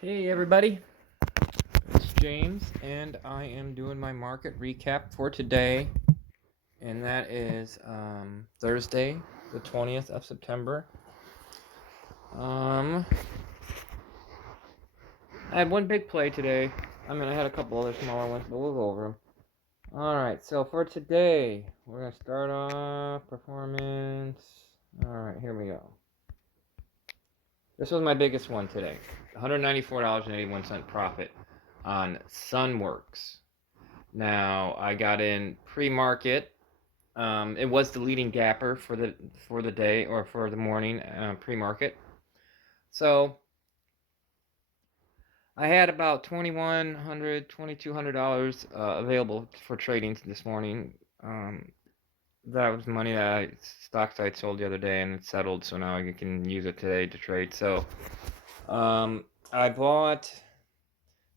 Hey everybody, it's James, and I am doing my market recap for today, and that is Thursday, the 20th of September. I had one big play today. I had a couple other smaller ones, but we'll go over them. Alright, so for today, we're going to start off performance. Alright, here we go. This was my biggest one today, $194.81 profit on Sunworks. Now I got in pre-market. It was the leading gapper for the day or for the morning pre-market. So I had about $2,200 available for trading this morning. That was money stocks I sold the other day and it settled, so now I can use it today to trade. So I bought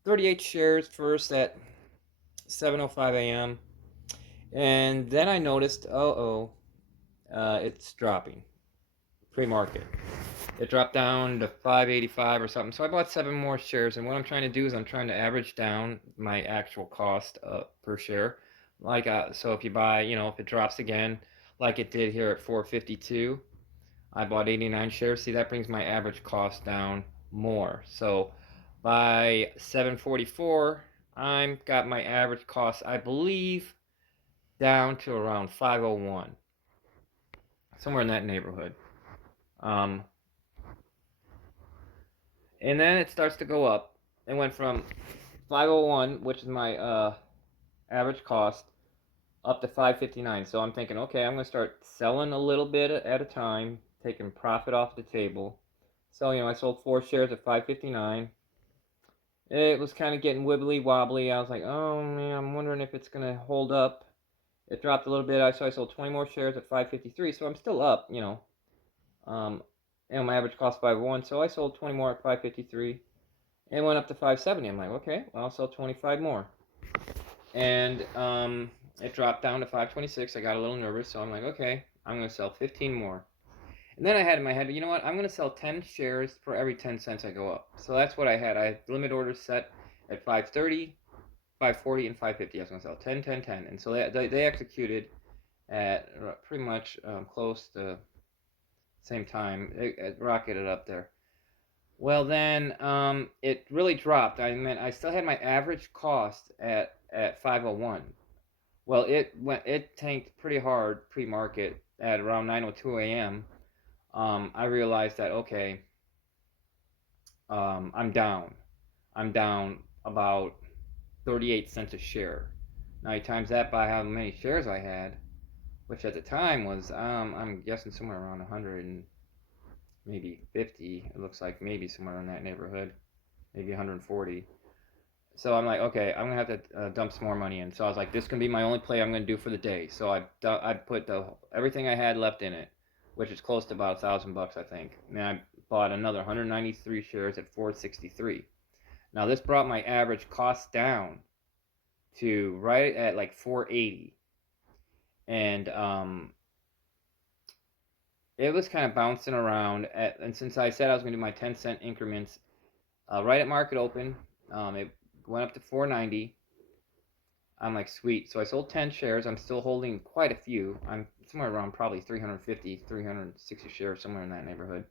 38 shares first at 7:05 a.m. and then I noticed, it's dropping pre-market. It dropped down to 585 or something. So I bought 7 more shares, and what I'm trying to do is I'm trying to average down my actual cost per share. Like so if you buy, if it drops again, like it did here at 452, I bought 89 shares. See, that brings my average cost down more. So by 744, I've got my average cost, I believe, down to around 501, somewhere in that neighborhood. Um, and then it starts to go up. It went from 501, which is my average cost, up to 559. So I'm thinking, okay, I'm going to start selling a little bit at a time, taking profit off the table. So, I sold 4 shares at 559. It was kind of getting wibbly wobbly. I was like, oh man, I'm wondering if it's going to hold up. It dropped a little bit, so I sold 20 more shares at 553. So I'm still up, Um, and my average cost 501, so I sold 20 more at 553 and went up to 570. I'm like, okay, well, I'll sell 25 more. And it dropped down to 526. I got a little nervous, so I'm like, okay, I'm going to sell 15 more. And then I had in my head, you know what, I'm going to sell 10 shares for every 10 cents I go up. So that's what I had. I had limit orders set at 530, 540, and 550. I was going to sell 10, 10, 10. And so they executed at pretty much close to same time. It rocketed up there. Well, then it really dropped. I still had my average cost at 501. Well, it tanked pretty hard pre-market at around 9:02 a.m. I realized that, okay, I'm down. I'm down about 38 cents a share. Now you times that by how many shares I had, which at the time was I'm guessing somewhere around 100 and maybe 50. It looks like maybe somewhere in that neighborhood, maybe 140. So I'm like, okay, I'm gonna have to dump some more money in. So I was like, this can be my only play I'm gonna do for the day. So I put everything I had left in it, which is close to about $1,000, I think. And I bought another 193 shares at 463. Now this brought my average cost down to right at like 480, and it was kind of bouncing around. And since I said I was gonna do my 10-cent increments, right at market open, it went up to 490. I'm like, sweet. So I sold 10 shares. I'm still holding quite a few. I'm somewhere around probably 350, 360 shares, somewhere in that neighborhood.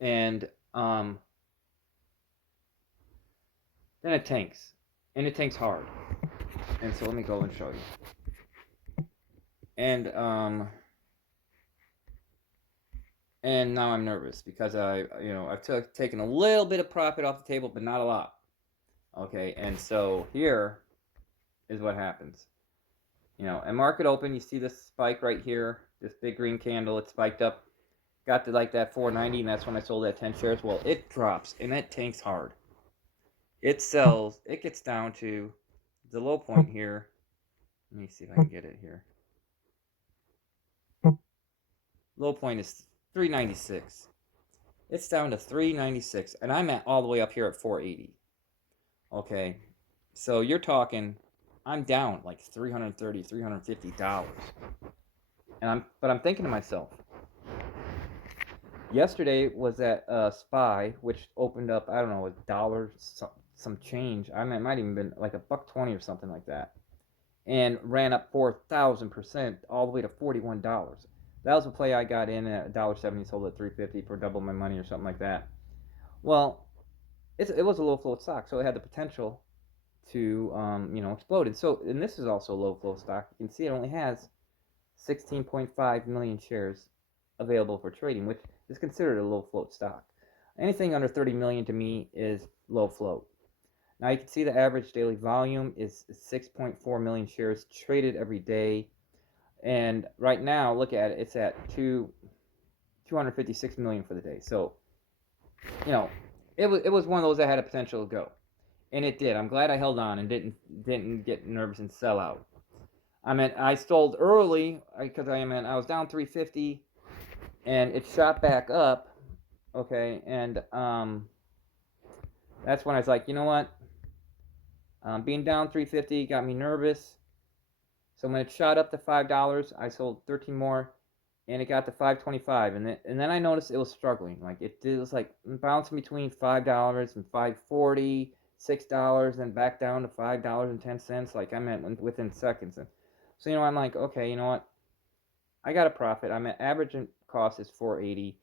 And then it tanks. And it tanks hard. And so let me go and show you. And now I'm nervous because I've taken a little bit of profit off the table, but not a lot. Okay, and so here is what happens. At market open, you see this spike right here, this big green candle. It spiked up, got to like that 490, and that's when I sold that 10 shares. Well, it drops, and that tanks hard. It sells. It gets down to the low point here. Let me see if I can get it here. Low point is 396. It's down to 396, and I'm at all the way up here at 480. Okay, so you're talking, I'm down like $330, $350. But I'm thinking to myself, Yesterday was at SPY, which opened up, I don't know, $1 some change. I mean, it might even been like $1.20 or something like that, and ran up 4,000% all the way to $41. That was a play I got in at $1.70, sold at 3.50 for double my money or something like that. Well, it was a low float stock, so it had the potential to explode. And this is also a low float stock. You can see it only has 16.5 million shares available for trading, which is considered a low float stock. Anything under 30 million to me is low float. Now you can see the average daily volume is 6.4 million shares traded every day. And right now, look at it, it's at 256 million for the day. So, you know, it was one of those that had a potential to go. And it did. I'm glad I held on and didn't get nervous and sell out. I mean, I sold early because I was down 350 and it shot back up. Okay, and that's when I was like, you know what? Being down 350 got me nervous. So when it shot up to $5, I sold 13 more, and it got to 5.25, and then I noticed it was struggling. Like it was like bouncing between $5 and 5.40, $6, then back down to $5.10. Like I meant within seconds. And so I'm like, okay, you know what? I got a profit. I'm at average cost is 4.80.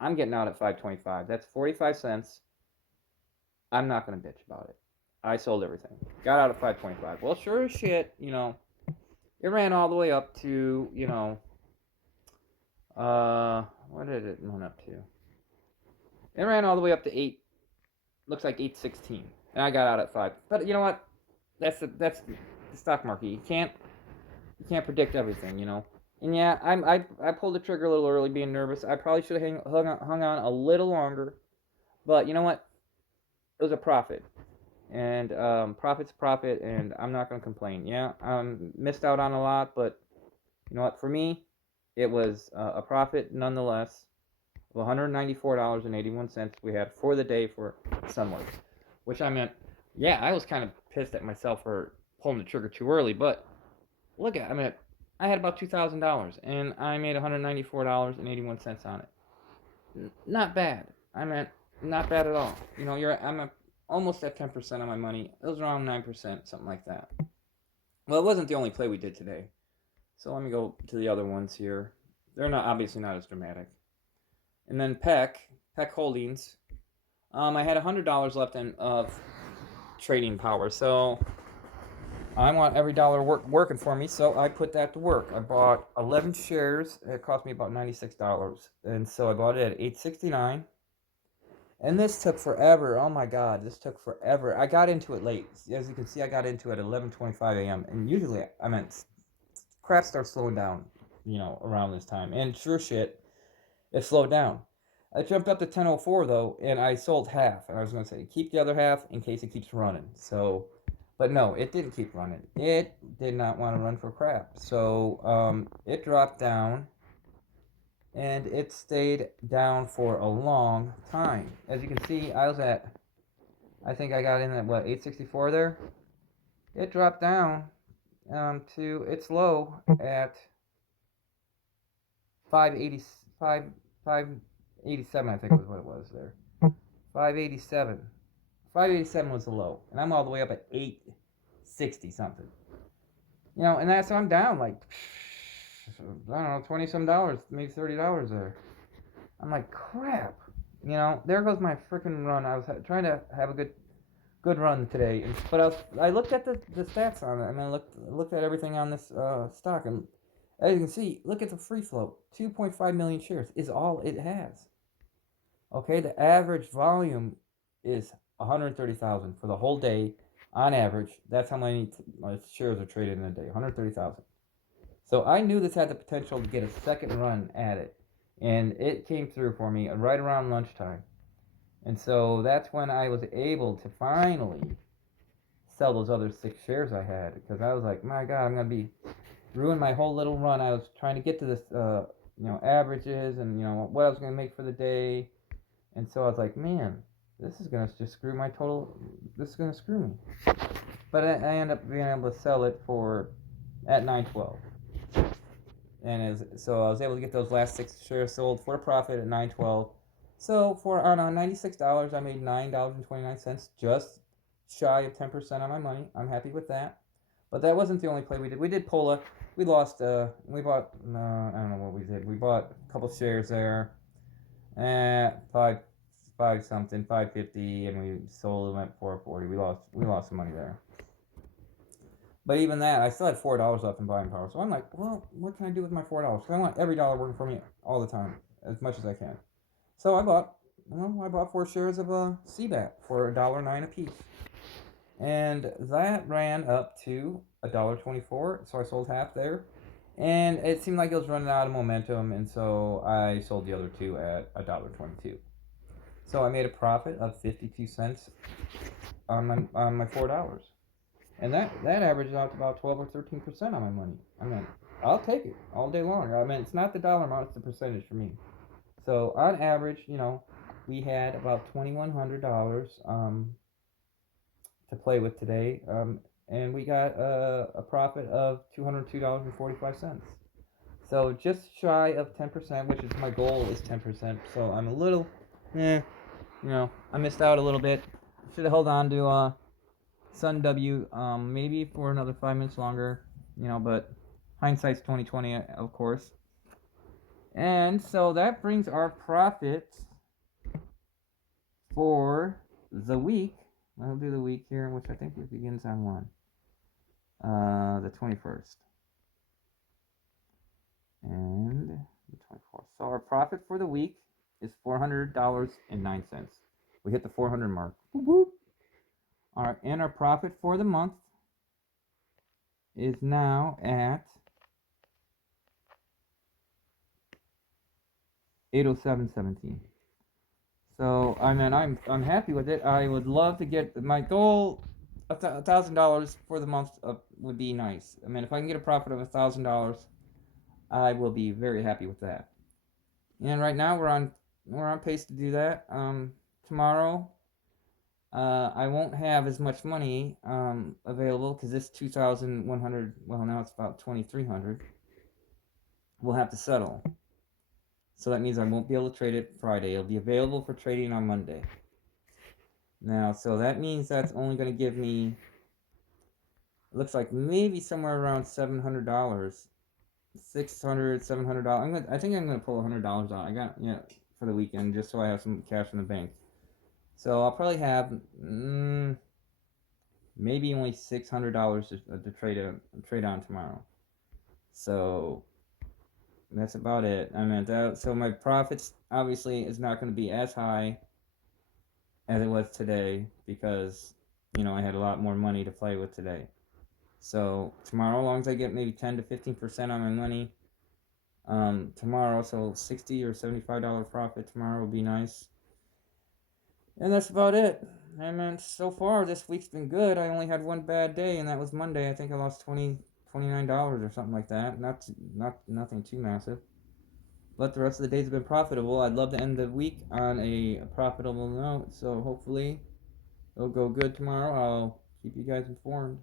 I'm getting out at 5.25. That's 45 cents. I'm not gonna bitch about it. I sold everything. Got out at 5.25. Well, sure as shit, it ran all the way up to, what did it run up to? It ran all the way up to 8, looks like 8.16, and I got out at 5. But you know what? That's the stock market. You can't predict everything, And yeah, I pulled the trigger a little early, being nervous. I probably should have hung on a little longer, but you know what? It was a profit, and profit's profit, and I'm not gonna complain. Yeah, missed out on a lot, but you know what? For me, it was a profit nonetheless of $194.81 we had for the day for Sunworks, which I meant, yeah, I was kind of pissed at myself for pulling the trigger too early, but look at, I had about $2,000 and I made $194.81 on it. Not bad. Not bad at all. I'm almost at 10% on my money. It was around 9%, something like that. Well, it wasn't the only play we did today. So let me go to the other ones here. They're obviously not as dramatic. And then Peck Holdings. I had $100 left of trading power, so I want every dollar working for me. So I put that to work. I bought 11 shares. It cost me about $96, and so I bought it at $8.69. And this took forever. Oh my God, this took forever. I got into it late. As you can see, I got into it at 11:25 a.m. And usually, crap starts slowing down, around this time. And sure shit, it slowed down. I jumped up to 10:04 though, and I sold half. And I was going to say, keep the other half in case it keeps running. So, but no, it didn't keep running. It did not want to run for crap. So, it dropped down, and it stayed down for a long time. As you can see, I think I got in at 864 there. It dropped down to its low at 585, 587, I think was what it was there. 587. 587 was the low, and I'm all the way up at 860 something. And so I'm down like, I don't know, 20 some dollars, maybe $30 there. I'm like, crap. There goes my freaking run. I was trying to have a good run today, but I looked at the stats on it, and I looked at everything on this stock, and as you can see, look at the free float. 2.5 million shares is all it has. Okay, the average volume is 130,000 for the whole day on average. That's how many shares are traded in a day, 130,000. So I knew this had the potential to get a second run at it, and it came through for me right around lunchtime. And so that's when I was able to finally sell those other 6 shares I had, because I was like, my God, I'm going to be ruin my whole little run. I was trying to get to this, averages and, what I was going to make for the day. And so I was like, man, this is going to just screw my total. This is going to screw me. But I ended up being able to sell it at 912. and so I was able to get those last 6 shares sold for a profit at 9.12. So for on $96, I made $9.29, just shy of 10% on my money. I'm happy with that. But that wasn't the only play we did. We did Pola. We lost. We bought. I don't know what we did. We bought a couple shares there at five something, 550, and we sold them at 440. We lost some money there. But even that, I still had $4 left in buying power. So I'm like, well, what can I do with my $4? Because I want every dollar working for me all the time, as much as I can. So I bought 4 shares of a CBAT for $1.09 a piece, and that ran up to $1.24. So I sold half there, and it seemed like it was running out of momentum, and so I sold the other two at $1.22. So I made a profit of 52 cents on my $4. And that averages out to about 12 or 13% on my money. I mean, I'll take it all day long. I mean, it's not the dollar amount; it's the percentage for me. So on average, we had about $2,100 to play with today, and we got a profit of $202.45. So just shy of 10%, which is my goal is 10%. So I'm a little, I missed out a little bit. Should have held on to SUNW, maybe for another 5 minutes longer, but hindsight's 2020, of course. And so that brings our profit for the week. I'll do the week here, which I think it begins on the 21st. And the 24th. So our profit for the week is $400.09. We hit the 400 mark. Whoop, whoop. All right, and our profit for the month is now at 807.17. So I mean, I'm happy with it. I would love to get my goal. $1,000 for the month would be nice. I mean, if I can get a profit of $1,000, I will be very happy with that. And right now we're on pace to do that. Tomorrow, I won't have as much money available because this 2,100. Well, now it's about 2,300. We'll have to settle. So that means I won't be able to trade it Friday. It'll be available for trading on Monday. Now, so that means that's only going to give me, it looks like maybe somewhere around $700, $700. I think I'm going to pull $100 out. I got, for the weekend, just so I have some cash in the bank. So I'll probably have maybe only $600 to trade on tomorrow. So that's about it. I mean, so my profits obviously is not going to be as high as it was today because I had a lot more money to play with today. So tomorrow, as long as I get maybe 10 to 15% on my money, tomorrow, so $60 or $75 profit tomorrow will be nice. And that's about it. I mean, so far this week's been good. I only had one bad day, and that was Monday. I think I lost $29 or something like that. Nothing too massive. But the rest of the days have been profitable. I'd love to end the week on a profitable note, so hopefully it'll go good tomorrow. I'll keep you guys informed.